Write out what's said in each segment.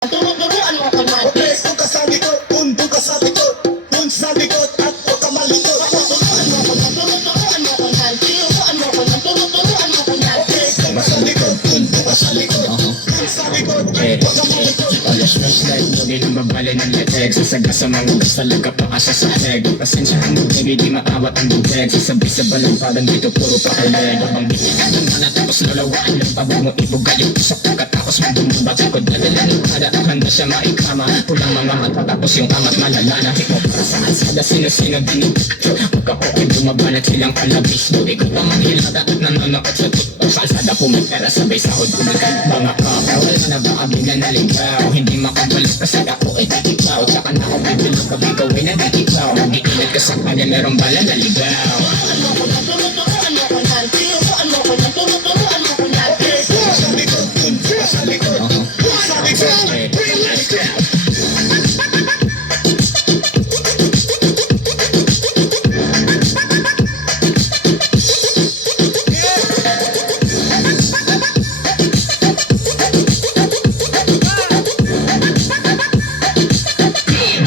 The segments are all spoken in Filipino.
Turuan mo ako na. Okay, kung ka sa likod, kung ka sa likod, kung sa likod at huwag ka malikot. Turuan mo ako na. Turuan mo ako na. Turuan mo ako na. Turuan mo ako na. Okay, kung ka sa likod, kung ka sa likod, kung sa likod at huwag ka malikot. Alas flashlight, hindi nang babali ng leeg. Sasaga sa mga gas talaga pa asa sa heg. Pasensyahan mo baby, di maawat ang bubeg. Sasabi sa balang parang dito puro pakileg. Abang bitigan ng mana tapos lalawaan lang pabag mo ibuga yung pusok. Pagkatapos mo bumubag sa kod nadala ng kada. Handa siya maikama, pulang mga mata tapos yung amat malala. Ikaw para sa ansada, sino-sino dinipito. Huwag ako ay bumabanat silang kalabis mo. Ikaw pa manghilada at nanonood sa TikTok. Kalsada pumipera sabay sahod kumikal. Mga ka, wala na ba bigla naligaw. Hindi makabalik kasi ako ay titipaw. Tsaka na ako bibili pag ikaw ay nagtitipaw. Mag-iingat ka sa kanya merong bala na ligaw. Turuan mo ako na. Turuan mo ako na. Turuan mo ako na. Turuan mo ako na. Okay, kung ka sa likod, kung ka sa likod, kung sa likod.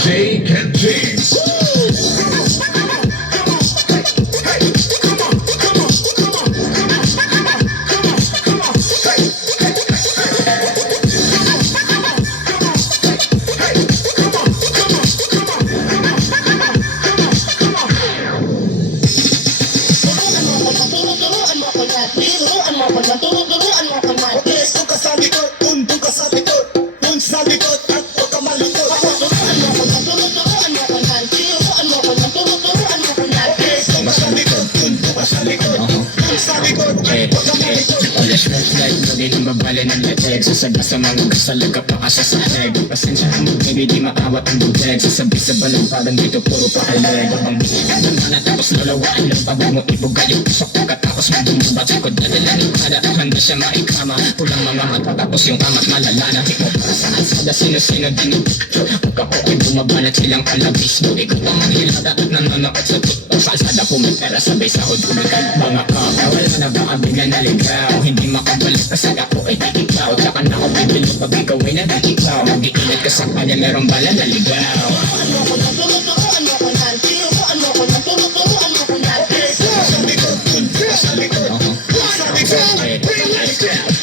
Jake and James. Turuan mo ako na. Turuan mo ako na. Turuan mo ako na. Okay, kung ka sa likod, kung ka sa likod, kung sa likod at huwag ka malikot. Turuan mo ako na. Turuan mo ako na. Turuan mo ako na. Turuan mo ako na. Okay, kung ka sa likod, kung ka sa likod, kung sa likod at huwag ka malikot. Alas flashlight, hindi nang babali ng leeg. Sasaga sa mga gas talaga pa asa sa heg. Pasensyahan mo baby, di maawat ang bubeg. Sasabi sa balang parang dito puro pakileg. Abang bitigan ng mana tapos lalawaan lang pabag mo ibuga yung pusok. Pagkatapos mo bumubag sa kod nadala ng kada. Handa siya maikama, pulang mga mata tapos yung amat malala. Ikaw para sa ansada, sino-sino dinipito. Huwag ako ay bumabanat silang kalabis mo. Ikaw pa manghilada at nanonood sa TikTok. Kalsada pumipera sabay sahod kumikal. Mga ka, wala na ba bigla naligaw. Hindi makabalik kasi ako ay titipaw. Tsaka na ako bibili pag ikaw ay nagtitipaw. Mag-iingat ka sa kanya merong bala na ligaw. Turuan mo ako na. Turuan mo ako na. Turuan mo ako na. Turuan mo ako na. Okay, kung ka sa likod, kung ka sa likod, kung sa likod. Okay.